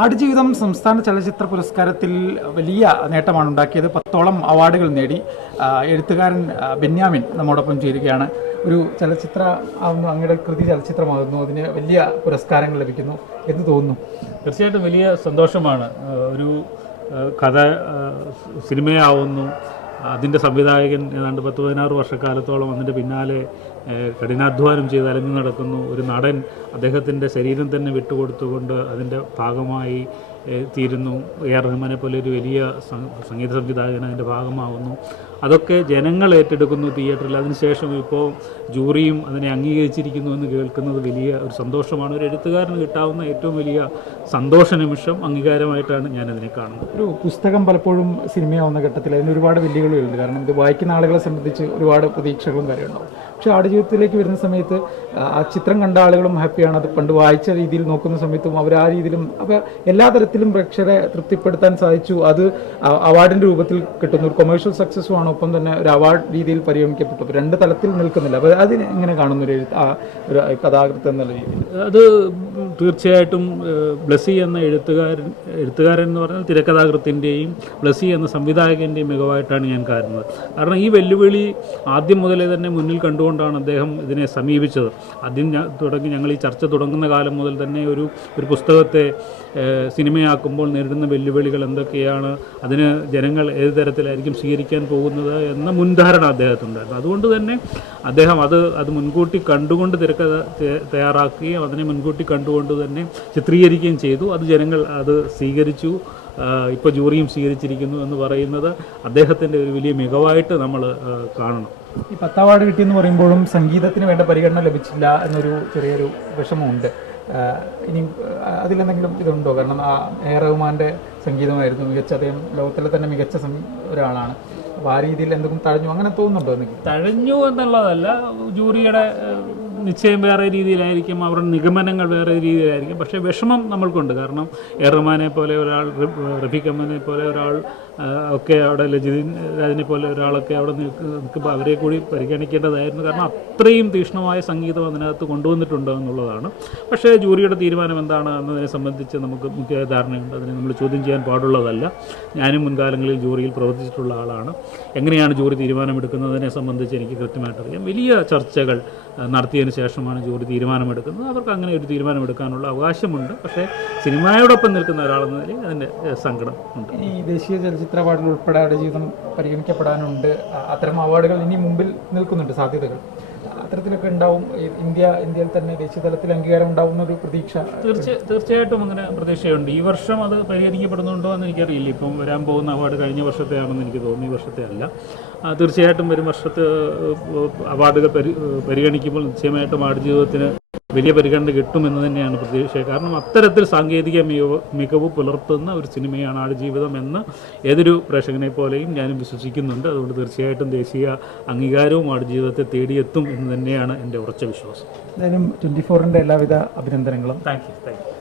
ആടുജീവിതം സംസ്ഥാന ചലച്ചിത്ര പുരസ്കാരത്തിൽ വലിയ നേട്ടമാണ് ഉണ്ടാക്കിയത്. 10ഓളം അവാർഡുകൾ നേടി. എഴുത്തുകാരൻ ബെന്യാമിൻ നമ്മോടൊപ്പം ചേരുകയാണ്. ഒരു ചലച്ചിത്ര ആവുന്നു, അങ്ങയുടെ കൃതി ചലച്ചിത്രമാകുന്നു, അതിന് വലിയ പുരസ്കാരങ്ങൾ ലഭിക്കുന്നു എന്ന് തോന്നുന്നു. തീർച്ചയായിട്ടും വലിയ സന്തോഷമാണ്. ഒരു കഥ സിനിമയാവുന്നു, അതിൻ്റെ സംവിധായകൻ ഏതാണ്ട് 10-16 വർഷക്കാലത്തോളം അതിൻ്റെ പിന്നാലെ കഠിനാധ്വാനം ചെയ്ത് അലഞ്ഞു നടക്കുന്നു. ഒരു നടൻ അദ്ദേഹത്തിൻ്റെ ശരീരം തന്നെ വിട്ടുകൊടുത്തുകൊണ്ട് അതിൻ്റെ ഭാഗമായി തീരുന്നു. AR റഹ്മാനെ പോലെ ഒരു വലിയ സംഗീത സംവിധായകൻ അതിൻ്റെ ഭാഗമാവുന്നു. അതൊക്കെ ജനങ്ങൾ ഏറ്റെടുക്കുന്നു തിയേറ്ററിൽ. അതിനുശേഷം ഇപ്പോൾ ജൂറിയും അതിനെ അംഗീകരിച്ചിരിക്കുന്നു എന്ന് കേൾക്കുന്നത് വലിയ ഒരു സന്തോഷമാണ്. ഒരു എഴുത്തുകാരന് കിട്ടാവുന്ന ഏറ്റവും വലിയ സന്തോഷ നിമിഷം അംഗീകാരമായിട്ടാണ് ഞാനതിനെ കാണുന്നത്. ഒരു പുസ്തകം പലപ്പോഴും സിനിമയാവുന്ന ഘട്ടത്തിൽ അതിന് ഒരുപാട് വെല്ലുവിളികളുണ്ട്. കാരണം ഇത് വായിക്കുന്ന ആളുകളെ സംബന്ധിച്ച് ഒരുപാട് പ്രതീക്ഷകളും കാര്യമുണ്ടാവും. പക്ഷേ ആടുജീവിതത്തിലേക്ക് വരുന്ന സമയത്ത് ആ ചിത്രം കണ്ട ആളുകളും ഹാപ്പിയാണ്. അത് പണ്ട് വായിച്ച രീതിയിൽ നോക്കുന്ന സമയത്തും അവർ ആ രീതിയിലും അപ്പോൾ എല്ലാ തരത്തിലും പ്രേക്ഷകരെ തൃപ്തിപ്പെടുത്താൻ സാധിച്ചു. അത് അവാർഡിൻ്റെ രൂപത്തിൽ കിട്ടുന്ന ഒരു കൊമേഴ്ഷ്യൽ സക്സസ്സുമാണ്. ഒപ്പം തന്നെ ഒരു അവാർഡ് രീതിയിൽ പരിഗണിക്കപ്പെട്ടു. അപ്പോൾ രണ്ട് തലത്തിൽ നിൽക്കുന്നില്ല. അപ്പോൾ അതിന് എങ്ങനെ കാണുന്നു ഒരു കഥാകൃത്ത് എന്നുള്ള രീതിയിൽ? അത് തീർച്ചയായിട്ടും ബ്ലസി എന്ന എഴുത്തുകാരൻ എന്ന് പറഞ്ഞാൽ തിരക്കഥാകൃത്തിൻ്റെയും ബ്ലസി എന്ന സംവിധായകൻ്റെയും മികവായിട്ടാണ് ഞാൻ കാണുന്നത്. കാരണം ഈ വെല്ലുവിളി ആദ്യം മുതലേ തന്നെ മുന്നിൽ കണ്ടുകൊണ്ടാണ് അദ്ദേഹം ഇതിനെ സമീപിച്ചത്. ആദ്യം ഞങ്ങൾ ഈ ചർച്ച തുടങ്ങുന്ന കാലം മുതൽ തന്നെ ഒരു പുസ്തകത്തെ സിനിമയാക്കുമ്പോൾ നേരിടുന്ന വെല്ലുവിളികൾ എന്തൊക്കെയാണ്, അതിന് ജനങ്ങൾ ഏത് തരത്തിലായിരിക്കും സ്വീകരിക്കാൻ പോകുന്നത് എന്ന മുൻധാരണ അദ്ദേഹത്തിനുണ്ടായിരുന്നു. അതുകൊണ്ട് തന്നെ അദ്ദേഹം അത് മുൻകൂട്ടി കണ്ടുകൊണ്ട് തിരക്കഥ തയ്യാറാക്കുകയും അതിനെ മുൻകൂട്ടി കണ്ടുകൊണ്ട് തന്നെ ചിത്രീകരിക്കുകയും ചെയ്തു. അത് ജനങ്ങൾ അത് സ്വീകരിച്ചു. ഇപ്പോൾ ജൂറിയും സ്വീകരിച്ചിരിക്കുന്നു എന്ന് പറയുന്നത് അദ്ദേഹത്തിൻ്റെ ഒരു വലിയ മികവായിട്ട് നമ്മൾ കാണണം. ഈ 10 അവാർഡ് കിട്ടിയെന്ന് പറയുമ്പോഴും സംഗീതത്തിന് വേണ്ട പരിഗണന ലഭിച്ചില്ല എന്നൊരു ചെറിയൊരു വിഷമമുണ്ട്. ഇനി അതിലെന്തെങ്കിലും ഇതുണ്ടോ? കാരണം AR റഹ്മാൻ്റെ സംഗീതമായിരുന്നു മികച്ച, അദ്ദേഹം ലോകത്തിലെ തന്നെ മികച്ച ഒരാളാണ്. അപ്പോൾ ആ രീതിയിൽ എന്തെങ്കിലും തഴഞ്ഞു, അങ്ങനെ തോന്നുന്നുണ്ടോ? എന്തെങ്കിലും തഴഞ്ഞു എന്നുള്ളതല്ല, ജൂറിയുടെ നിശ്ചയം വേറെ രീതിയിലായിരിക്കും, അവരുടെ നിഗമനങ്ങൾ വേറെ രീതിയിലായിരിക്കും. പക്ഷേ വിഷമം നമ്മൾക്കുണ്ട്. കാരണം AR റഹ്മാനെ പോലെ ഒരാൾ, റഫീഖ് അഹമ്മദിനെ പോലെ ഒരാൾ ഒക്കെ അവിടെ, ലജിദിൻ രാജിനെ പോലെ ഒരാളൊക്കെ അവിടെ നിൽക്കുമ്പോൾ അവരെ കൂടി പരിഗണിക്കേണ്ടതായിരുന്നു. കാരണം അത്രയും തീക്ഷ്ണമായ സംഗീതം അതിനകത്ത് കൊണ്ടുവന്നിട്ടുണ്ട് എന്നുള്ളതാണ്. പക്ഷേ ജൂറിയുടെ തീരുമാനം എന്താണ് എന്നതിനെ സംബന്ധിച്ച് നമുക്ക് മുഖ്യ ധാരണയുണ്ട്. അതിനെ നമ്മൾ ചോദ്യം ചെയ്യാൻ പാടുള്ളതല്ല. ഞാനും മുൻകാലങ്ങളിൽ ജൂറിയിൽ പ്രവർത്തിച്ചിട്ടുള്ള ആളാണ്. എങ്ങനെയാണ് ജൂറി തീരുമാനമെടുക്കുന്നതിനെ സംബന്ധിച്ച് എനിക്ക് കൃത്യമായിട്ടറിയാം. വലിയ ചർച്ചകൾ നടത്തിയതിന് ശേഷമാണ് ജൂറി തീരുമാനമെടുക്കുന്നത്. അവർക്ക് അങ്ങനെ ഒരു തീരുമാനമെടുക്കാനുള്ള അവകാശമുണ്ട്. പക്ഷേ സിനിമയോടൊപ്പം നിൽക്കുന്ന ഒരാളെന്ന നിലയിൽ അതിൻ്റെ സങ്കടം ഉണ്ട്. ഈ ദേശീയ ചലച്ചിത്ര അവാർഡിൽ ഉൾപ്പെടെ ആടുജീവിതം പരിഗണിക്കപ്പെടാനുണ്ട്. അത്തരം അവാർഡുകൾ ഇനി മുമ്പിൽ നിൽക്കുന്നുണ്ട്, സാധ്യതകൾ അത്തരത്തിലൊക്കെ ഉണ്ടാവും. ഇന്ത്യയിൽ തന്നെ ദേശീയ തലത്തിൽ അംഗീകാരം ഉണ്ടാവുന്ന ഒരു പ്രതീക്ഷ തീർച്ചയായിട്ടും അങ്ങനെ പ്രതീക്ഷയുണ്ട്. ഈ വർഷം അത് പരിഹരിക്കപ്പെടുന്നുണ്ടോ എന്ന് എനിക്കറിയില്ല. ഇപ്പം വരാൻ പോകുന്ന അവാർഡ് കഴിഞ്ഞ വർഷത്തെ ആണെന്ന് എനിക്ക് തോന്നുന്നു, ഈ വർഷത്തെ അല്ല. തീർച്ചയായിട്ടും വരും വർഷത്തെ അവാർഡുകൾ പരിഗണിക്കുമ്പോൾ നിശ്ചയമായിട്ടും ആടുജീവിതത്തിന് വലിയ പരിഗണന കിട്ടുമെന്ന് തന്നെയാണ് പ്രതീക്ഷ. കാരണം അത്തരത്തിൽ സാങ്കേതിക മികവ് പുലർത്തുന്ന ഒരു സിനിമയാണ് ആടുജീവിതം എന്ന് ഏതൊരു പ്രേക്ഷകനെ പോലെയും ഞാനും വിശ്വസിക്കുന്നുണ്ട്. അതുകൊണ്ട് തീർച്ചയായിട്ടും ദേശീയ അംഗീകാരവും ആടുജീവിതത്തെ തേടിയെത്തും എന്ന് തന്നെയാണ് എൻ്റെ ഉറച്ച വിശ്വാസം. എന്തായാലും 24ൻ്റെ എല്ലാവിധ അഭിനന്ദനങ്ങളും. Thank U.